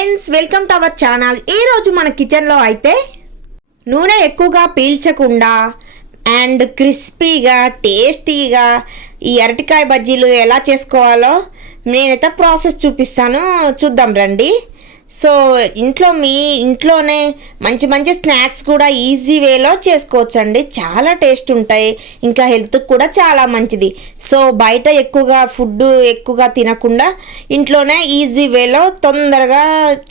Friends, welcome to our channel. ఈరోజు మన కిచెన్లో అయితే నూనె ఎక్కువగా పీల్చకుండా అండ్ క్రిస్పీగా టేస్టీగా ఈ అరటికాయ బజ్జీలు ఎలా చేసుకోవాలో నేనైతే ప్రాసెస్ చూపిస్తాను. చూద్దాం రండి. సో మీ ఇంట్లోనే మంచి మంచి స్నాక్స్ కూడా ఈజీ వేలో చేసుకోవచ్చండి. చాలా టేస్ట్ ఉంటాయి, ఇంకా హెల్త్కి కూడా చాలా మంచిది. సో బయట ఫుడ్ ఎక్కువగా తినకుండా ఇంట్లోనే ఈజీ వేలో తొందరగా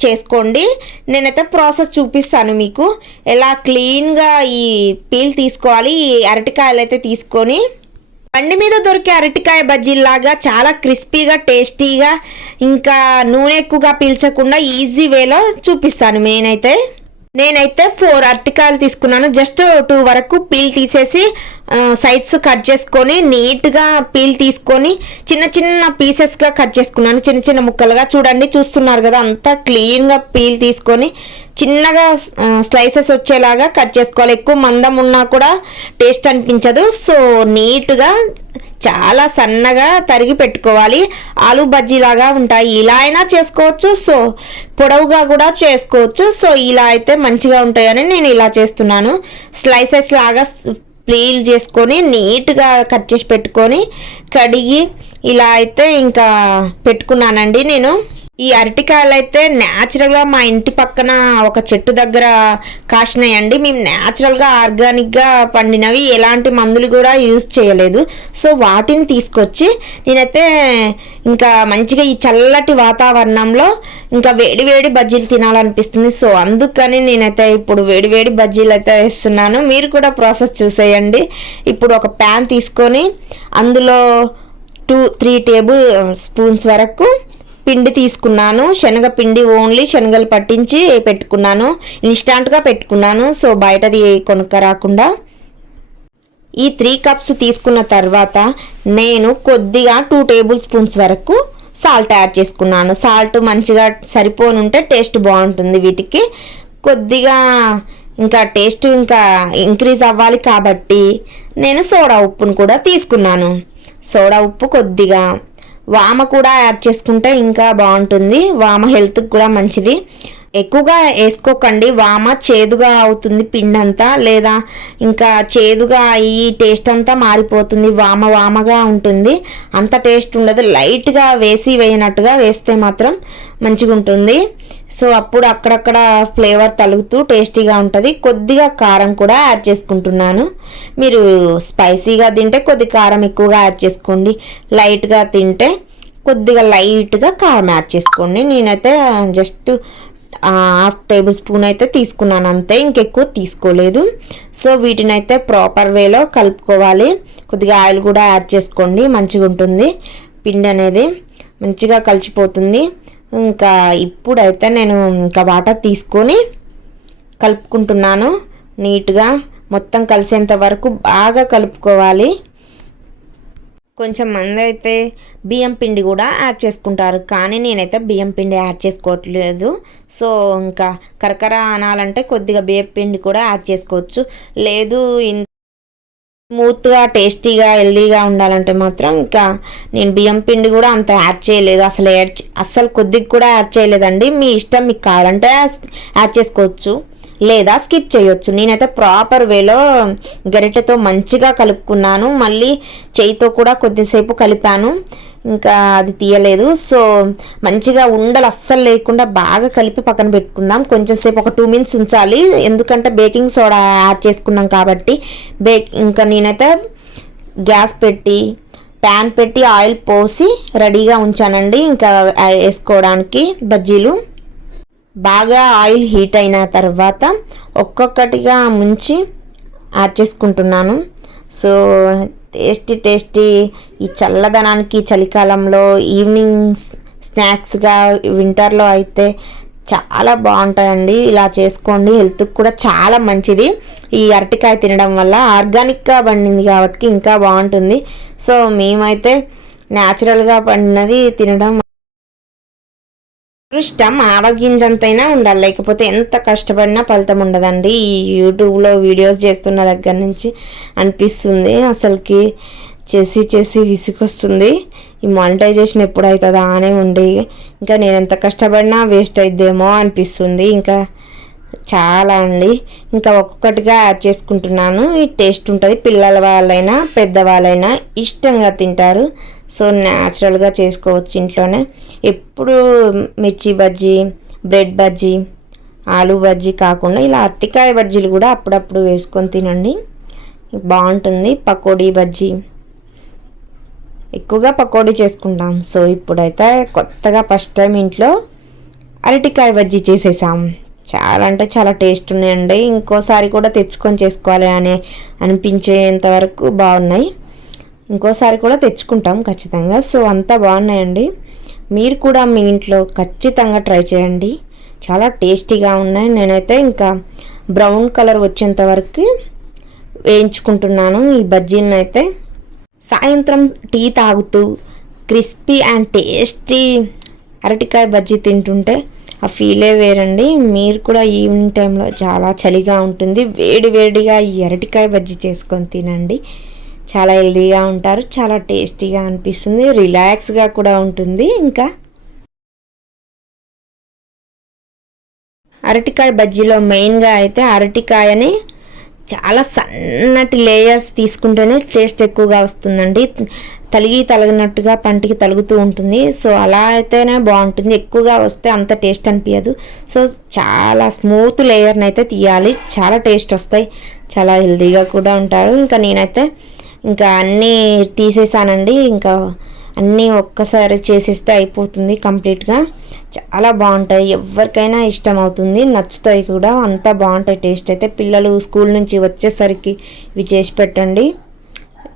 చేసుకోండి. నేనైతే ప్రాసెస్ చూపిస్తాను మీకు. ఎలా క్లీన్గా ఈ పీల్ తీసుకోవాలి. ఈ అరటికాయలు అయితే తీసుకొని బండి మీద దొరికే అరటికాయ బజ్జీలాగా చాలా క్రిస్పీగా టేస్టీగా ఇంకా నూనె ఎక్కువగా పీల్చకుండా ఈజీ వేలో చూపిస్తాను. నేనైతే 4 అరటికాయలు తీసుకున్నాను. జస్ట్ 2 వరకు పీల్ తీసేసి సైడ్స్ కట్ చేసుకొని నీట్గా పీల్ తీసుకొని చిన్న చిన్న పీసెస్గా కట్ చేసుకున్నాను. చిన్న చిన్న ముక్కలుగా చూస్తున్నారు కదా, అంతా క్లీన్గా పీల్ తీసుకొని చిన్నగా స్లైసెస్ వచ్చేలాగా కట్ చేసుకోవాలి. ఎక్కువ మందం ఉన్నా కూడా టేస్ట్ అనిపించదు. సో నీట్గా చాలా సన్నగా తరిగి పెట్టుకోవాలి. ఆలు బజ్జీలాగా ఉంటాయి. ఇలా అయినా చేసుకోవచ్చు, సో పొడవుగా కూడా చేసుకోవచ్చు. సో ఇలా అయితే మంచిగా ఉంటాయని నేను ఇలా చేస్తున్నాను. స్లైసెస్ లాగా పీల్ చేసుకొని నీట్గా కట్ చేసి పెట్టుకొని కడిగి ఇలా అయితే ఇంకా పెట్టుకున్నానండి. నేను ఈ అరటికాయలు అయితే న్యాచురల్గా మా ఇంటి పక్కన ఒక చెట్టు దగ్గర కాసినాయండి. మేము న్యాచురల్గా ఆర్గానిక్గా పండినవి, ఎలాంటి మందులు కూడా యూజ్ చేయలేదు. సో వాటిని తీసుకొచ్చి నేనైతే ఇంకా మంచిగా ఈ చల్లటి వాతావరణంలో ఇంకా వేడి వేడి బజ్జీలు తినాలనిపిస్తుంది. సో అందుకని నేనైతే ఇప్పుడు వేడి వేడి బజ్జీలు అయితే వేస్తున్నాను. మీరు కూడా ప్రాసెస్ చూసేయండి. ఇప్పుడు ఒక ప్యాన్ తీసుకొని అందులో 2-3 టేబుల్ స్పూన్స్ వరకు పిండి తీసుకున్నాను. శనగపిండి, ఓన్లీ శనగలు పట్టించి పెట్టుకున్నాను. ఇన్స్టాంట్గా పెట్టుకున్నాను. సో బయటది కొనుక్క రాకుండా. ఈ 3 కప్స్ తీసుకున్న తర్వాత నేను కొద్దిగా 2 టేబుల్ స్పూన్స్ వరకు సాల్ట్ యాడ్ చేసుకున్నాను. సాల్ట్ మంచిగా సరిపోనుంటే టేస్ట్ బాగుంటుంది వీటికి. కొద్దిగా ఇంకా టేస్ట్ ఇంకా ఇంక్రీజ్ అవ్వాలి కాబట్టి నేను సోడా ఉప్పును కూడా తీసుకున్నాను. సోడా ఉప్పు, కొద్దిగా వామ కూడా యాడ్ చేసుకుంటే ఇంకా బాగుంటుంది. వామ హెల్త్కి కూడా మంచిది. ఎక్కువగా వేసుకోకండి, వామ చేదుగా అవుతుంది పిండి అంతా, లేదా ఇంకా చేదుగా ఈ టేస్ట్ అంతా మారిపోతుంది. వామగా ఉంటుంది, అంత టేస్ట్ ఉండదు. లైట్గా వేయనట్టుగా వేస్తే మాత్రం మంచిగా ఉంటుంది. సో అప్పుడు అక్కడక్కడ ఫ్లేవర్ తలుగుతూ టేస్టీగా ఉంటుంది. కొద్దిగా కారం కూడా యాడ్ చేసుకుంటున్నాను. మీరు స్పైసీగా తింటే కొద్ది కారం ఎక్కువగా యాడ్ చేసుకోండి. లైట్గా తింటే కొద్దిగా లైట్గా కారం యాడ్ చేసుకోండి. నేనైతే జస్ట్ 1/2 టేబుల్ స్పూన్ అయితే తీసుకున్నాను, అంతే, ఇంకెక్కువ తీసుకోలేదు. సో వీటిని అయితే ప్రాపర్ వేలో కలుపుకోవాలి. కొద్దిగా ఆయిల్ కూడా యాడ్ చేసుకోండి, మంచిగా ఉంటుంది. పిండి అనేది మంచిగా కలిసిపోతుంది. ఇంకా ఇప్పుడైతే నేను ఇంకా వాటర్ తీసుకొని కలుపుకుంటున్నాను. నీట్గా మొత్తం కలిసేంత వరకు బాగా కలుపుకోవాలి. కొంచెం మంది అయితే బియ్యం పిండి కూడా యాడ్ చేసుకుంటారు, కానీ నేనైతే బియ్యం పిండి యాడ్ చేసుకోవట్లేదు. సో ఇంకా కరకర అనాలంటే కొద్దిగా బియ్యం పిండి కూడా యాడ్ చేసుకోవచ్చు. లేదు స్మూత్గా టేస్టీగా హెల్దీగా ఉండాలంటే మాత్రం ఇంకా నేను బియ్యం పిండి కూడా అంత యాడ్ చేయలేదు. అస్సలు కొద్దిగా కూడా యాడ్ చేయలేదండి. మీ ఇష్టం, మీకు కావాలంటే యాడ్ చేసుకోవచ్చు లేదా స్కిప్ చేయొచ్చు. నేనైతే ప్రాపర్ వేలో గరిటెతో మంచిగా కలుపుకున్నాను. మళ్ళీ చేయితో కూడా కొద్దిసేపు కలిపాను, ఇంకా అది తీయలేదు. సో మంచిగా ఉండలు అస్సలు లేకుండా బాగా కలిపి పక్కన పెట్టుకుందాం. కొంచెం సేపు ఒక 2 మినిట్స్ ఉంచాలి, ఎందుకంటే బేకింగ్ సోడా యాడ్ చేసుకున్నాం కాబట్టి. ఇంకా నేనైతే గ్యాస్ పెట్టి ప్యాన్ పెట్టి ఆయిల్ పోసి రెడీగా ఉంచానండి ఇంకా వేసుకోవడానికి బజ్జీలు. బాగా ఆయిల్ హీట్ అయిన తర్వాత ఒక్కొక్కటిగా ముంచి యాడ్ చేసుకుంటున్నాను. సో టేస్టీ ఈ చల్లదనానికి, చలికాలంలో ఈవినింగ్ స్నాక్స్గా, వింటర్లో అయితే చాలా బాగుంటాయండి. ఇలా చేసుకోండి, హెల్త్కి కూడా చాలా మంచిది. ఈ అరటికాయ తినడం వల్ల ఆర్గానిక్గా పండింది కాబట్టి ఇంకా బాగుంటుంది. సో మేమైతే న్యాచురల్గా పండినది తినడం ఇష్టం. ఆవగింజంతైనా ఉండాలి, లేకపోతే ఎంత కష్టపడినా ఫలితం ఉండదండి. ఈ యూట్యూబ్లో వీడియోస్ చేస్తున్న దగ్గర నుంచి అనిపిస్తుంది, అసలుకి చేసి విసుకొస్తుంది. ఈ మానిటైజేషన్ ఎప్పుడు అవుతుందా అనే ఉండి ఇంకా నేను ఎంత కష్టపడినా వేస్ట్ అయిద్దేమో అనిపిస్తుంది. ఇంకా చాలా అండి, ఇంకా ఒక్కొక్కటిగా యాడ్ చేసుకుంటున్నాను. ఈ టేస్ట్ ఉంటుంది, పిల్లల వాళ్ళైనా పెద్దవాళ్ళైనా ఇష్టంగా తింటారు. సో న్యాచురల్గా చేసుకోవచ్చు ఇంట్లోనే. ఎప్పుడు మిర్చి బజ్జీ, బ్రెడ్ బజ్జీ, ఆలు బజ్జీ కాకుండా ఇలా అరటికాయ బజ్జీలు కూడా అప్పుడప్పుడు వేసుకొని తినండి, బాగుంటుంది. పకోడీ బజ్జీ ఎక్కువగా పకోడీ చేసుకుంటాం. సో ఇప్పుడైతే కొత్తగా ఫస్ట్ టైం ఇంట్లో అరటికాయ బజ్జీ చేసేసాం. చాలా అంటే చాలా టేస్ట్ ఉన్నాయండి. ఇంకోసారి కూడా తెచ్చుకొని చేసుకోవాలి అని అనిపించేంత వరకు బాగున్నాయి. ఇంకోసారి కూడా తెచ్చుకుంటాం ఖచ్చితంగా. సో అంతా బాగున్నాయండి. మీరు కూడా మీ ఇంట్లో ఖచ్చితంగా ట్రై చేయండి, చాలా టేస్టీగా ఉన్నాయి. నేనైతే ఇంకా బ్రౌన్ కలర్ వచ్చేంత వరకు వేయించుకుంటున్నాను ఈ బజ్జీలను. అయితే సాయంత్రం టీ తాగుతూ క్రిస్పీ అండ్ టేస్టీ అరటికాయ బజ్జీ తింటుంటే ఆ ఫీలే వేరండి. మీరు కూడా ఈవినింగ్ టైంలో చాలా చలిగా ఉంటుంది, వేడి వేడిగా ఈ అరటికాయ బజ్జీ చేసుకొని తినండి. చాలా హెల్దీగా ఉంటారు, చాలా టేస్టీగా అనిపిస్తుంది, రిలాక్స్గా కూడా ఉంటుంది. ఇంకా అరటికాయ బజ్జీలో మెయిన్గా అయితే అరటికాయని చాలా సన్నటి లేయర్స్ తీసుకుంటేనే టేస్ట్ ఎక్కువగా వస్తుందండి. తలిగినట్టుగా పంటికి తలుగుతూ ఉంటుంది. సో అలా అయితేనే బాగుంటుంది, ఎక్కువగా వస్తే అంత టేస్ట్ అనిపించదు. సో చాలా స్మూత్ లేయర్ని అయితే తీయాలి, చాలా టేస్ట్ వస్తాయి, చాలా హెల్తీగా కూడా ఉంటారు. ఇంకా నేనైతే ఇంకా అన్నీ తీసేసానండి, ఇంకా అన్నీ ఒక్కసారి చేసేస్తే అయిపోతుంది కంప్లీట్గా. చాలా బాగుంటాయి, ఎవరికైనా ఇష్టం అవుతుంది, నచ్చుతాయి కూడా, అంతా బాగుంటాయి టేస్ట్ అయితే. పిల్లలు స్కూల్ నుంచి వచ్చేసరికి ఇవి చేసి పెట్టండి,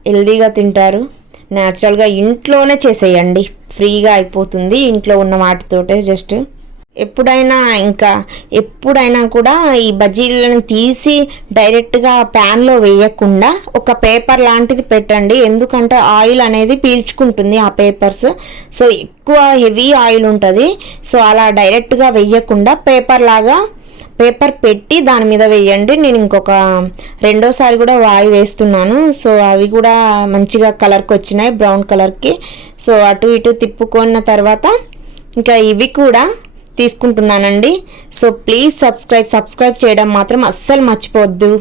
హెల్తీగా తింటారు. న్యాచురల్గా ఇంట్లోనే చేసేయండి, ఫ్రీగా అయిపోతుంది ఇంట్లో ఉన్న వాటితోటే. జస్ట్ ఎప్పుడైనా కూడా ఈ బజ్జీలను తీసి డైరెక్ట్గా ప్యాన్లో వేయకుండా ఒక పేపర్ లాంటిది పెట్టండి, ఎందుకంటే ఆయిల్ అనేది పీల్చుకుంటుంది ఆ పేపర్స్. సో ఎక్కువ హెవీ ఆయిల్ ఉంటుంది. సో అలా డైరెక్ట్గా వేయకుండా పేపర్ పెట్టి దాని మీద వేయండి. నేను ఇంకొక రెండోసారి కూడా వాయి వేస్తున్నాను. సో అవి కూడా మంచిగా కలర్కి వచ్చినాయి, బ్రౌన్ కలర్కి. సో అటు ఇటు తిప్పుకున్న తర్వాత ఇంకా ఇవి కూడా తీసుకుంటున్నానండి. సో ప్లీజ్ సబ్స్క్రైబ్ చేయడం మాత్రం అస్సలు మర్చిపోవద్దు.